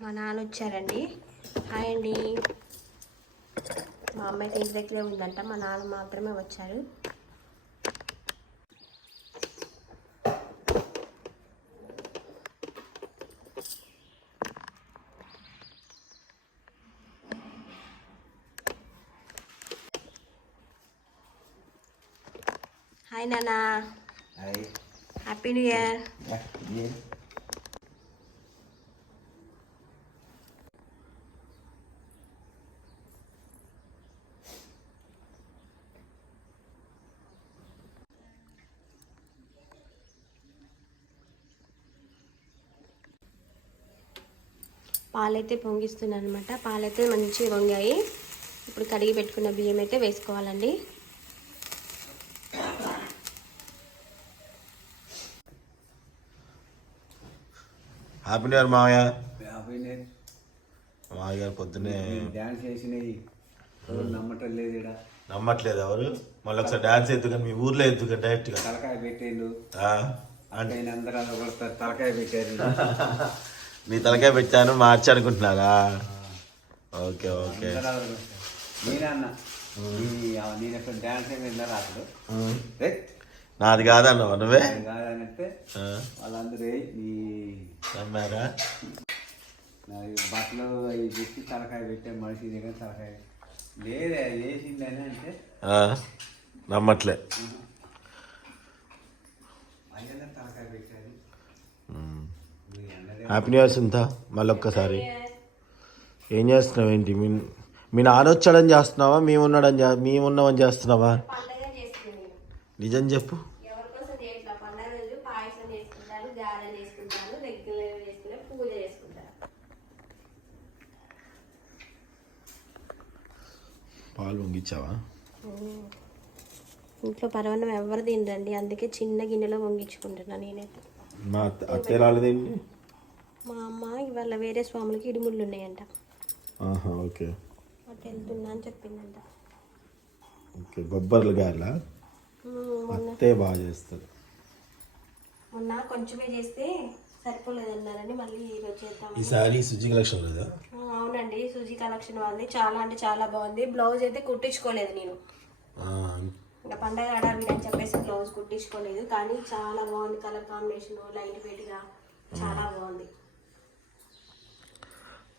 మా నాన్న వచ్చారండి. హాయ్ అండి. మా అమ్మాయికి ఇంటి దగ్గరే ఉందంట మా నాన్న మాత్రమే వచ్చారు. హాయ్ నాన్న. హాయ్. Happy new year. పాలైతే పొంగిస్తున్నాను అనమాట పాలైతే మంచిగా పొంగాయి. ఇప్పుడు కడిగి పెట్టుకున్న బియ్యం అయితే వేసుకోవాలండి. హ్యాపీ న్యూ ఇయర్ మావయ్య హ్యాపీనే మావయ్య గారు పొద్దున్నే డాన్స్ చేసినాయి. ఎవరు నమ్మటం లేదు ఈడ. నమ్మట్లేదు ఎవరు? మళ్ళీ ఒకసారి డాన్స్ ఎత్తుకని మీ ఊర్లో ఎత్తుకని డైరెక్ట్గా తలకాయ పెట్టిండు. ఆ? అంటే అందరూ తలకాయ పెట్టారు. మీ తలకాయ పెట్టాను మార్చి అనుకుంటున్నారా ఓకే. ఓకే నాది కాదన్నావు నువ్వే? అంటే వాళ్ళందరూ "ఏయ్, ఈ నమ్మారా? బట్టలు అవి పెట్టి తలకాయ పెట్టే మనిషి దగ్గర తలకాయ. లేదే వేసిందని అంటే ఆ, నమ్మట్లే. తలకాయ అన్నదే హ్యాపీ న్యూ ఇయర్ సుంత మళ్ళీ ఒక్కసారి ఏం చేస్తున్నావు ఏంటి? మీ మీ నాన్న వచ్చాడని చేస్తున్నావా? మేము ఉన్నాడని చే మేము ఉన్నామని చేస్తున్నావా? నిజం చెప్పు. పాలు వంగిచ్చావా ఇంట్లో పరవన్నం ఎవరు తినరండి? అందుకే చిన్న గిన్నెలో వంగించుకుంటున్నా నేనైతే. మా అత్తే రాలేదేంటి? మా అమ్మ ఇవాళ వేరే స్వాములకి ఇడుముళ్ళు ఉన్నాయంట. ఆహా ఓకే. అటు వెళ్తున్నా అని చెప్పిందంట. ఓకే బొబ్బర్లు గారెలా? అత్తే బాగా చేస్తారు. మొన్న కొంచెమే చేస్తే సరిపోలేదన్నారని మళ్ళీ ఈరోజు చేద్దాం ఈ సారీ సుజి కలెక్షన్ లేదా? అవునండి సుజీ కలెక్షన్ వాళ్ళది. చాలా అంటే చాలా బాగుంది. బ్లౌజ్ అయితే కుట్టించుకోలేదు నేను. ఇంకా పండగ ఆడాలి అని చెప్పేసి బ్లౌజ్ కుట్టించుకోలేదు. కానీ చాలా బాగుంది కలర్ కాంబినేషన్ లైట్ వెయిట్గా. చాలా బాగుంది.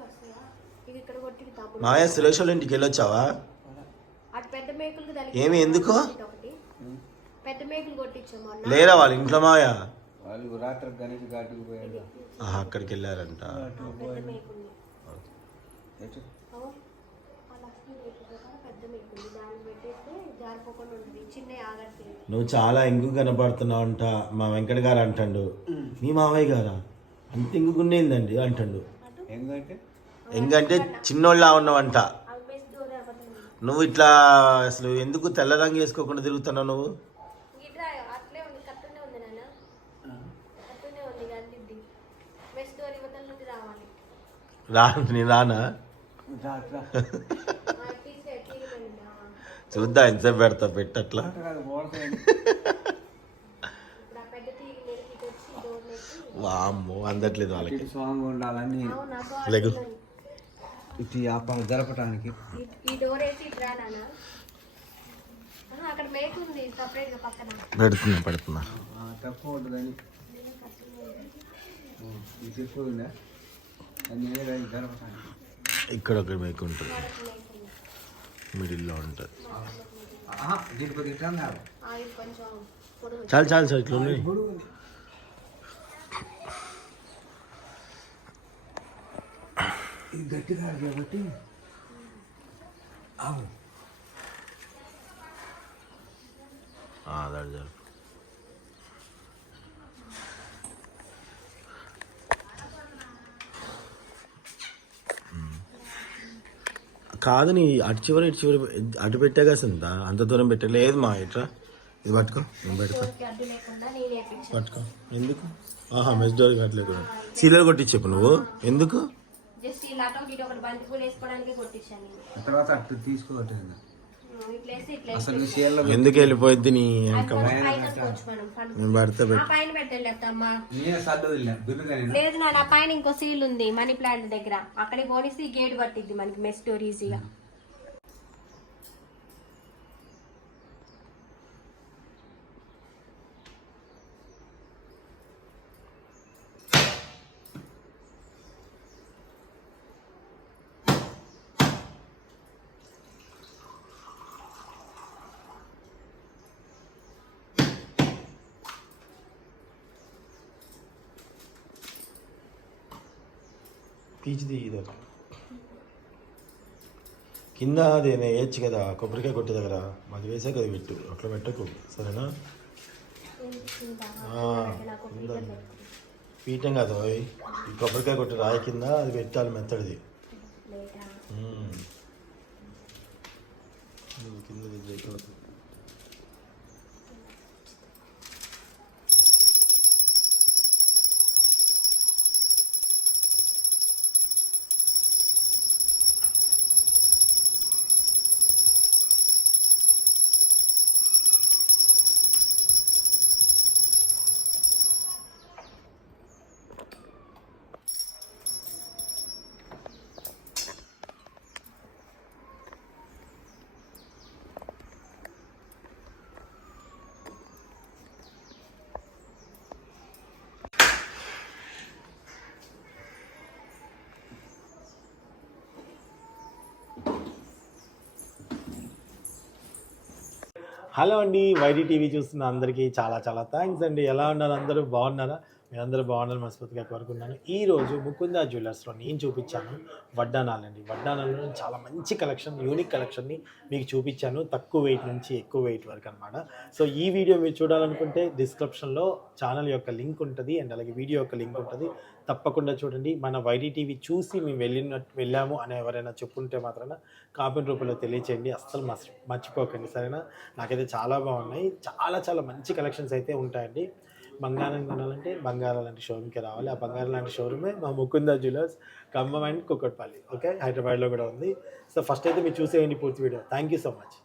వస్తుందా ఇది ఇక్కడ కొట్టి తమ్ముడు మావయ్య సురేష్ వాళ్ళ ఇంటికి వెళ్ళొచ్చావా? అటు పెద్ద మేకులకు దానికి ఏమి, ఎందుకు? పెద్ద మేకులు కొట్టించాం మొన్న. లేరా వాళ్ళ ఇంట్లో మావయ్య? వాళ్ళు రాత్రి గణేష్ ఘాటుకు పోయారు అక్కడికి వెళ్ళారంట. నువ్వు చాలా ఎంగు కనపడుతున్నావు అంట మా వెంకట గారు అంటాడు. మీ మావయ్య గారా? అంత ఎంగుకునేందండి అంటాడు. ఎందుకంటే ఎంగంటే చిన్నోళ్ళ ఉన్నావంట అవి వేసి డోర్ అబద్ధం నువ్వు ఇట్లా అసలు ఎందుకు తెల్ల రంగు వేసుకోకుండా తిరుగుతున్నావు నువ్వు? నేను రానా? ఆ. చూద్దా ఎంతసేపు పెడతా పెట్టట్లా? వామ్మో అందట్లేదు వాళ్ళకి. లెగు. ఇటు వ్యాపారం జరపడానికి ఈ- ఈ డోర్ వేసి ఇటు రా నాన్న. ఆహా, అక్కడ మేక్ ఉంది సపరేట్గా పక్కన. పెడుతున్నా పెడుతున్నా. తక్కువ ఉంటుందని. ఇది ఎక్కువ ఉందా? ఇక్కడ ఒక మేక ఉంటుంది. మిడిల్లో ఉంటుంది. ఇది చాలు చాలు సార్ ఇట్లా ఇది గట్టిగా కాబట్టి. దాడి కాదు నీ అటు చివరి ఇటు చివరి అటు పెట్టాగా సంత అంత దూరం పెట్టలేదు మా ఇట్రా. ఇది పట్టుకో. నేను పెడతా. పట్టుకో. ఎందుకు? ఆహా మెస్ డోర్ కట్టలేదు. సీరియల్ కొట్టించేపు నువ్వు? ఎందుకు? ఇటు ఒకటి బంతి పూలు వేసుకోవడానికి కొట్టించాను నేను. తర్వాత అట్టు తీసుకోవట్లేదు? ఉమ్, ఇట్లా వేసి ఇట్లా అసలు ఈ చీరలో ఎందుకు వెళ్ళిపోయింది నీ వెనక? కొంచెం పైన పెట్టుకోవచ్చు మనం పండు. నేను పడితే ఆ పెట్టు. పైన పెట్టండి అమ్మా నేనే సర్దు వదిలినా దుర్గా నేను లేదు నా పైన ఇంకో సీల్ ఉంది మనీ ప్లాంట్ దగ్గర. అక్కడికి పోనిస్తే గేట్ పట్టిద్ది మనకి మెస్ డోర్ పీచిది ఇది ఒకటి. కింద అది వేయచ్చు కదా కొబ్బరికాయ కొట్టే దగ్గర. అది వేసాక అది పెట్టు అట్లా పెట్టకు సరేనా? పీఠం కాదు. ఈ కొబ్బరికాయ కొట్టి రాయి కింద అది పెట్టాలి మెత్తడిది. కింద హలో అండి వైడి టీవీ చూస్తున్న అందరికీ చాలా చాలా థ్యాంక్స్ అండి. ఎలా ఉన్నారు అందరూ? బాగున్నారా? మీరందరూ బాగున్నారు మనస్ఫూర్తిగా కోరుకున్నాను ఈ రోజు ముకుందా జ్యువెలర్స్లో నేను చూపించాను వడ్డానాలండి వడ్డానాలలో చాలా మంచి కలెక్షన్ యూనిక్ కలెక్షన్ని మీకు చూపించాను. తక్కువ వెయిట్ నుంచి ఎక్కువ వెయిట్ వరకు అనమాట సో ఈ వీడియో మీరు చూడాలనుకుంటే డిస్క్రిప్షన్లో ఛానల్ యొక్క లింక్ ఉంటుంది అండ్ అలాగే వీడియో యొక్క లింక్ ఉంటుంది. తప్పకుండా చూడండి. మన వైడి టీవీ చూసి మేము వెళ్ళిన వెళ్ళాము అని ఎవరైనా చెప్పుంటే మాత్రాన కామెంట్ రూపంలో తెలియచేయండి. అస్సలు మర్చి మర్చిపోకండి. సరేనా? నాకైతే చాలా బాగున్నాయి. చాలా చాలా మంచి కలెక్షన్స్ అయితే ఉంటాయండి. బంగారం కొనాలంటే బంగారం లాంటి షోరూమ్కి రావాలి. ఆ బంగారం లాంటి షోరూమే మా Mukunda jewellers Khammam and Kukatpally. Okay? హైదరాబాద్లో కూడా ఉంది. సో ఫస్ట్ అయితే మీరు చూసేయండి పూర్తి video. Thank you so much